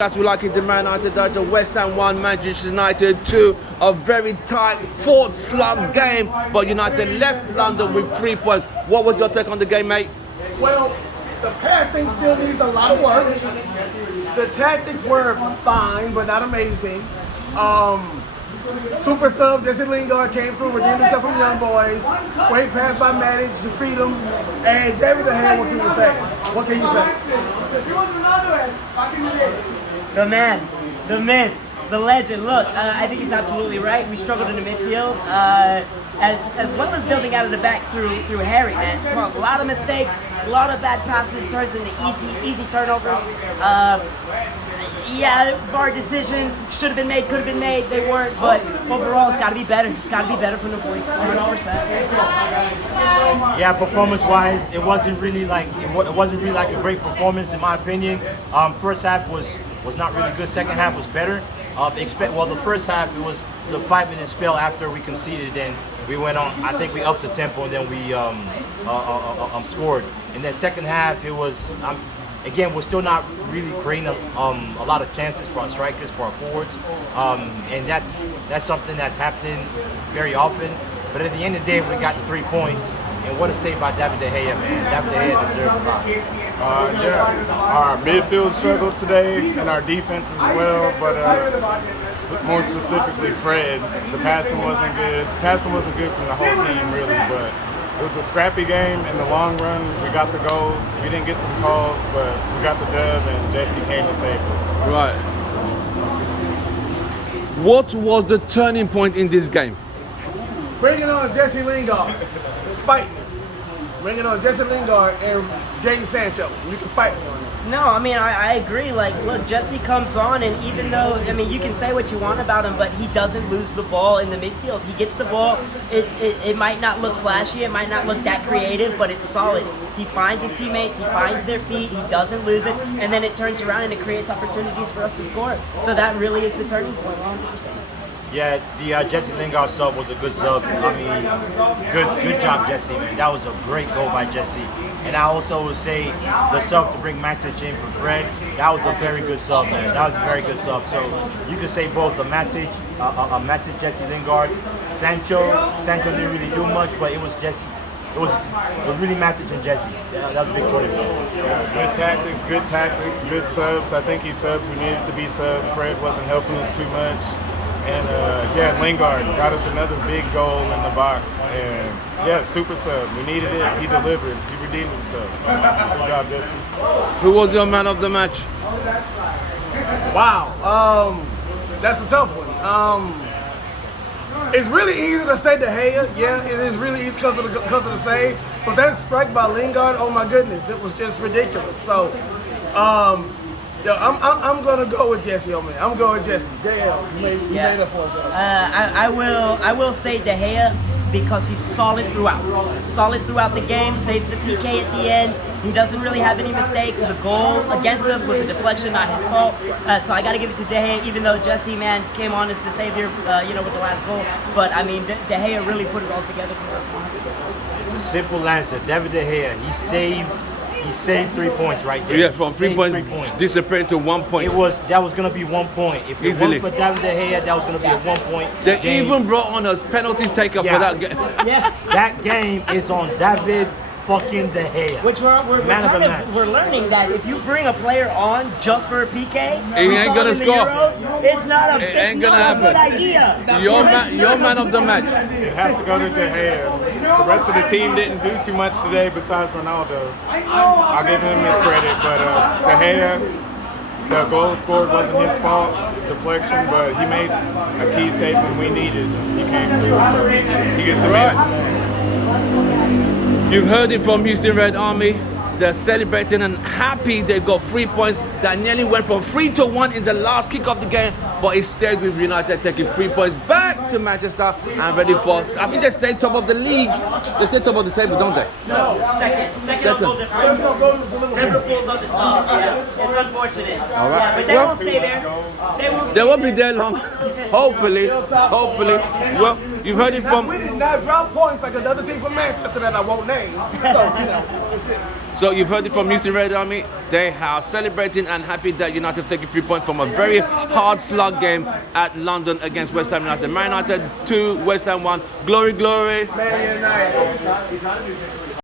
As we like it, the Man United Dodger, Westham 1, Manchester United 2. A very tight, fought, slug game, but United left London with 3 points. What was your take on the game, mate? Well, the passing still needs a lot of work. The tactics were fine, but not amazing. Super sub Jesse Lingard came through, redeemed himself from Young Boys. Great pass by Matic to feed him. And David Degea, what can you say? What can you say? The man, the myth, the legend. Look, I think he's absolutely right. We struggled in the midfield, as well as building out of the back through Harry. Man, so a lot of mistakes, a lot of bad passes turns into easy turnovers. Yeah, VAR decisions should have been made, could have been made. They weren't, but overall, it's got to be better. It's got to be better from the boys, 100%. Yeah, performance-wise, it wasn't really like a great performance in my opinion. First half was not really good. Second half was better. The first half it was a 5-minute spell after we conceded. Then we went on. I think we upped the tempo and then we scored. And then second half it was. Again, we're still not really creating a lot of chances for our strikers, for our forwards, and that's something that's happening very often. But at the end of the day, we got the 3 points, and what to say about David Degea, man? David Degea deserves a lot. Our midfield struggled today, and our defense as well. But more specifically, Fred, the passing wasn't good. The passing wasn't good from the whole team, really, but. It was a scrappy game. In the long run, we got the goals. We didn't get some calls, but we got the dub, and Jesse came to save us. Right. What was the turning point in this game? Bringing on Jesse Lingard, fight me. Bringing on Jesse Lingard and Jadon Sancho. You can fight me on that. No, I mean, I agree. Like, look, Jesse comes on, and even though, I mean, you can say what you want about him, but he doesn't lose the ball in the midfield. He gets the ball. It might not look flashy. It might not look that creative, but it's solid. He finds his teammates. He finds their feet. He doesn't lose it. And then it turns around, and it creates opportunities for us to score. So that really is the turning point, 100%. Yeah, the Jesse Lingard sub was a good sub. I mean, good job, Jesse, man. That was a great goal by Jesse. And I also would say the sub to bring Matic in for Fred, that was a very good sub, man. That was a very good sub. So you could say both a Matic, Jesse Lingard, Sancho didn't really do much, but it was Jesse. It was really Matic and Jesse. That was a big tournament. Good tactics, good subs. I think he subbed who needed to be subbed. Fred wasn't helping us too much. And Lingard got us another big goal in the box. And yeah, super sub. We needed it. He delivered. He redeemed himself. Good job, Jesse. Who was your man of the match? Wow. That's a tough one. It's really easy to say Degea. Yeah, it is really easy because of the save. But that strike by Lingard, oh my goodness, it was just ridiculous. So, I'm gonna go with Jesse on me. I'm going with Jesse. JL, he made up for us. I will say Degea because he's solid throughout the game. Saves the PK at the end. He doesn't really have any mistakes. The goal against us was a deflection, not his fault. So I got to give it to Degea, even though Jesse, man, came on as the savior, with the last goal. But I mean, Degea really put it all together for us. 100%. It's a simple answer. David Degea, he saved 3 points right there. Yeah, from 3 points, disappearing to 1 point. That was gonna be 1 point. If it Easily. wasn't for David Degea, that was gonna be a 1 point. They game. even brought on a penalty taker for that game. Yeah. That game is on David fucking Degea. Which we're learning that if you bring a player on just for a PK, He ain't gonna score. It's not a ain't gonna a good happen. idea. Your man of the match. It has to go to Degea. The rest of the team didn't do too much today besides Ronaldo. I'll give him his credit, but Degea, the goal scored wasn't his fault, deflection, but he made a key save when we needed. He came through, so he gets the win. You've heard it from Houston Red Army. They're celebrating and happy they got 3 points. That nearly went from 3-1 in the last kick of the game, but it stayed with United taking 3 points back to Manchester and ready for. I think they stayed top of the league. They stayed top of the table, don't they? No, second. On goal difference. Liverpool's on the top. Yeah. It's unfortunate. All right. Yeah, but they won't stay there. They won't be there long. Hopefully. Well, You've heard it from. We did not drop points like another team from Manchester that I won't name. So you've heard it from Houston Red Army. They are celebrating and happy that United taking 3 points from a very hard slug game at London against West Ham United. Man United 2, West Ham 1. Glory, glory. Man United.